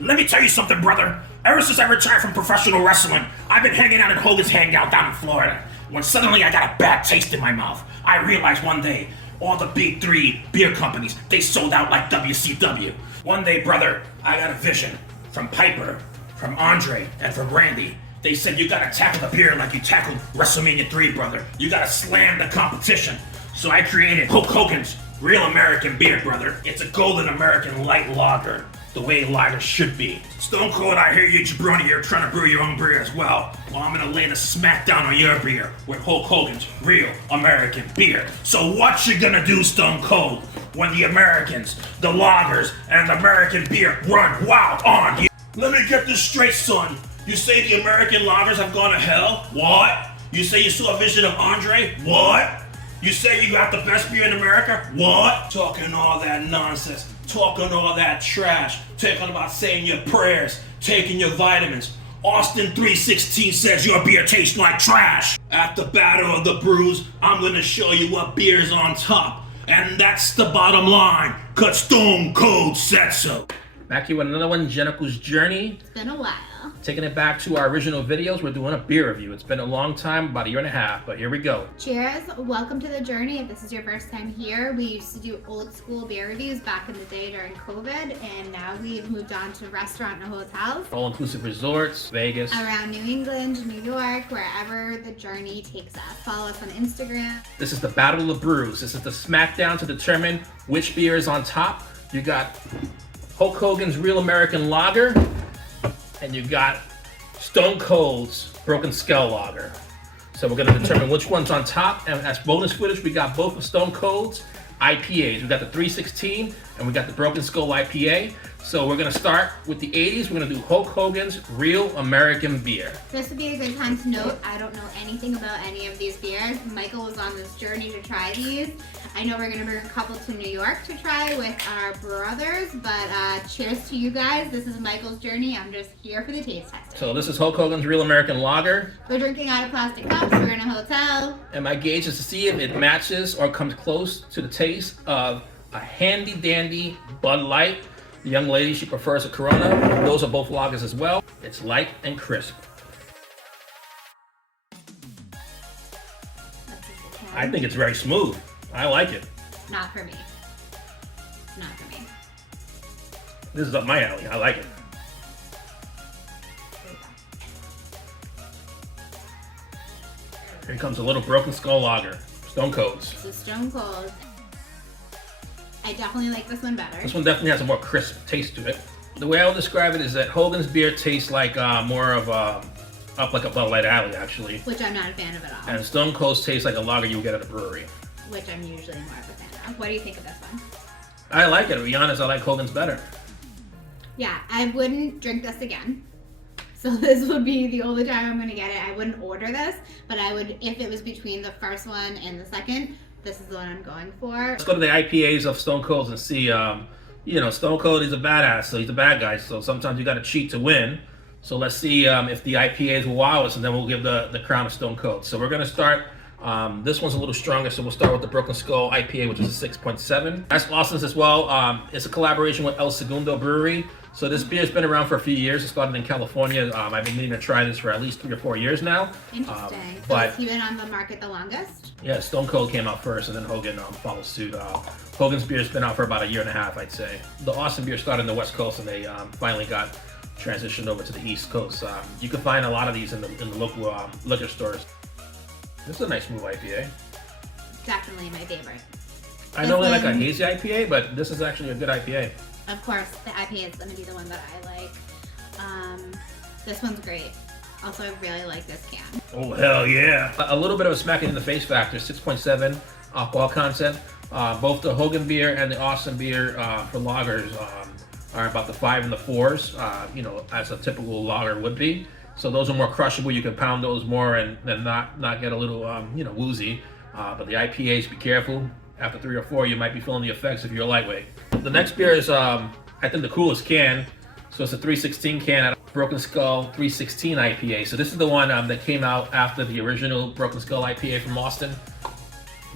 Let me tell you something, brother. Ever since I retired from professional wrestling, I've been hanging out at Hogan's Hangout down in Florida. When suddenly I got a bad taste in my mouth, I realized one day, all the big three beer companies, they sold out like WCW. One day, brother, I got a vision from Piper, from Andre, and from Randy. They said you gotta tackle the beer like you tackled WrestleMania 3, brother. You gotta slam the competition. So I created Hulk Hogan's Real American Beer, brother. It's a golden American light lager, the way lager should be. Stone Cold, I hear you jabroni, you're trying to brew your own beer as well. Well, I'm gonna lay the smackdown on your beer with Hulk Hogan's Real American Beer. So what you gonna do, Stone Cold, when the Americans, the lagers, and the American beer run wild on you? Let me get this straight, son. You say the American lagers have gone to hell? What? You say you saw a vision of Andre? What? You say you got the best beer in America? What? Talking all that nonsense, talking all that trash, talking about saying your prayers, taking your vitamins. Austin 316 says your beer tastes like trash. At the Battle of the Brews, I'm gonna show you what beer's on top. And that's the bottom line, 'cause Stone Cold said so. Back here with another one, Jenico's Journey. It's been a while. Taking it back to our original videos, we're doing a beer review. It's been a long time, about a year and a half, but here we go. Cheers. Welcome to the journey. If this is your first time here, we used to do old school beer reviews back in the day during COVID, and now we've moved on to restaurant and hotels. All-inclusive resorts, Vegas. Around New England, New York, wherever the journey takes us. Follow us on Instagram. This is the Battle of Brews. This is the smackdown to determine which beer is on top. You got Hulk Hogan's Real American Lager, and you got Stone Cold's Broken Skull Lager. So we're gonna determine which one's on top, and as bonus footage, we got both of Stone Cold's IPAs. We got the 316 and we got the Broken Skull IPA. So we're gonna start with the 80s. We're gonna do Hulk Hogan's Real American Beer. This would be a good time to note, I don't know anything about any of these beers. Michael was on this journey to try these. I know we're gonna bring a couple to New York to try with our brothers, but cheers to you guys. This is Michael's journey. I'm just here for the taste testing. So this is Hulk Hogan's Real American Lager. We're drinking out of plastic cups. We're in a hotel. And my gauge is to see if it matches or comes close to the taste of a handy dandy Bud Light. The young lady, she prefers a Corona. Those are both lagers as well. It's light and crisp. I think it's very smooth. I like it. Not for me. Not for me. This is up my alley. I like it. Here comes a little Broken Skull Lager. Stone Cold's. This is Stone Cold. I definitely like this one better. This one definitely has a more crisp taste to it. The way I would describe it is that Hogan's beer tastes like more of up like a Bud Light alley, actually. Which I'm not a fan of at all. And Stone Cold's tastes like a lager you would get at a brewery. Which I'm usually more of a fan of. What do you think of this one? I like it. To be honest, I like Hogan's better. Yeah, I wouldn't drink this again. So this would be the only time I'm gonna get it. I wouldn't order this, but I would, if it was between the first one and the second, this is the one I'm going for. Let's go to the IPAs of Stone Cold's and see, you know, Stone Cold is a badass, so he's a bad guy, so sometimes you gotta cheat to win. So let's see if the IPAs will wow us, and then we'll give the crown of Stone Cold. So we're gonna start, this one's a little stronger, so we'll start with the Broken Skull IPA, which is a 6.7. That's Austin's as well. It's a collaboration with El Segundo Brewery. So this beer's been around for a few years. It started in California. I've been meaning to try this for at least 3 or 4 years now. Interesting. So but has he been on the market the longest? yeah, Stone Cold came out first, and then Hogan followed suit. Hogan's beer's been out for about a year and a half, I'd say. The Austin beer started in the West Coast, and they finally got transitioned over to the East Coast. You can find a lot of these in the local liquor stores. This is a nice smooth IPA. Definitely my favorite. I normally like a hazy IPA, but this is actually a good IPA. Of course, the IPA is going to be the one that I like. This one's great. Also, I really like this can. Oh, hell yeah. A little bit of a smacking in the face factor, 6.7 alcohol content. Both the Hogan beer and the Austin beer for lagers are about the 5 and the 4s, you know, as a typical lager would be. So those are more crushable. You can pound those more and not get a little, you know, woozy. But the IPAs, be careful. After 3 or 4, you might be feeling the effects if you're lightweight. The next beer is, I think, the coolest can. So it's a 316 can out of Broken Skull 316 IPA. So this is the one that came out after the original Broken Skull IPA from Austin.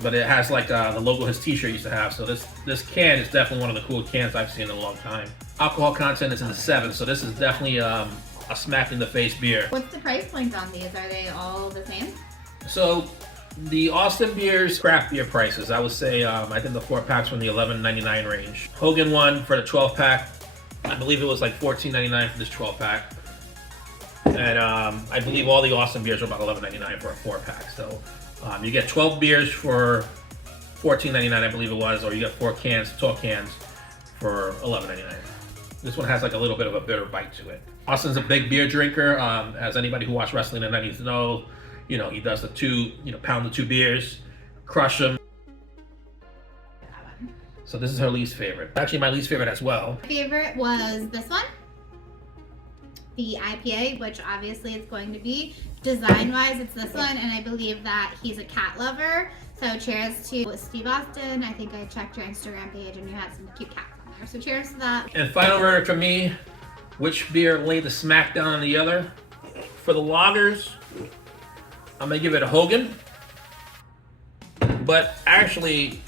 But it has like the logo his t-shirt used to have. So this can is definitely one of the cool cans I've seen in a long time. Alcohol content is in the 7, so this is definitely a smack in the face beer. What's the price point on these? Are they all the same? So the Austin beers, craft beer prices, I would say I think the 4-packs were in the $11.99 range. Hogan one for the 12-pack, I believe it was like $14.99 for this 12-pack. And I believe all the Austin beers are about $11.99 for a 4-pack. So you get 12 beers for $14.99, I believe it was, or you get 4 cans, 12 cans for $11.99. This one has like a little bit of a bitter bite to it. Austin's a big beer drinker. As anybody who watched wrestling in the 90s know, he does the 2, pound the 2 beers, crush them. So this is her least favorite. Actually, my least favorite as well. My favorite was this one, the IPA, which obviously it's going to be. Design-wise, it's this one, and I believe that he's a cat lover. So cheers to Steve Austin. I think I checked your Instagram page and you had some cute cats on there. So cheers to that. And final verdict for me, which beer laid the smackdown on the other? For the lagers, I'm gonna give it a Hogan. But actually,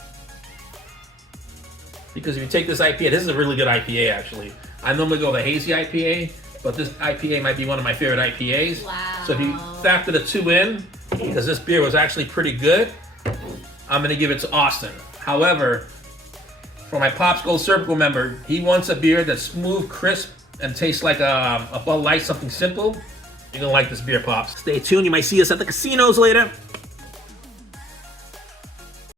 because if you take this IPA, this is a really good IPA actually. I normally go with a hazy IPA, but this IPA might be one of my favorite IPAs. Wow. So if you factor the 2 in, because this beer was actually pretty good, I'm gonna give it to Austin. However, for my Pops Gold Circle member, he wants a beer that's smooth, crisp, and tastes like a Bud Light, something simple. You're gonna like this beer, Pops. Stay tuned, you might see us at the casinos later.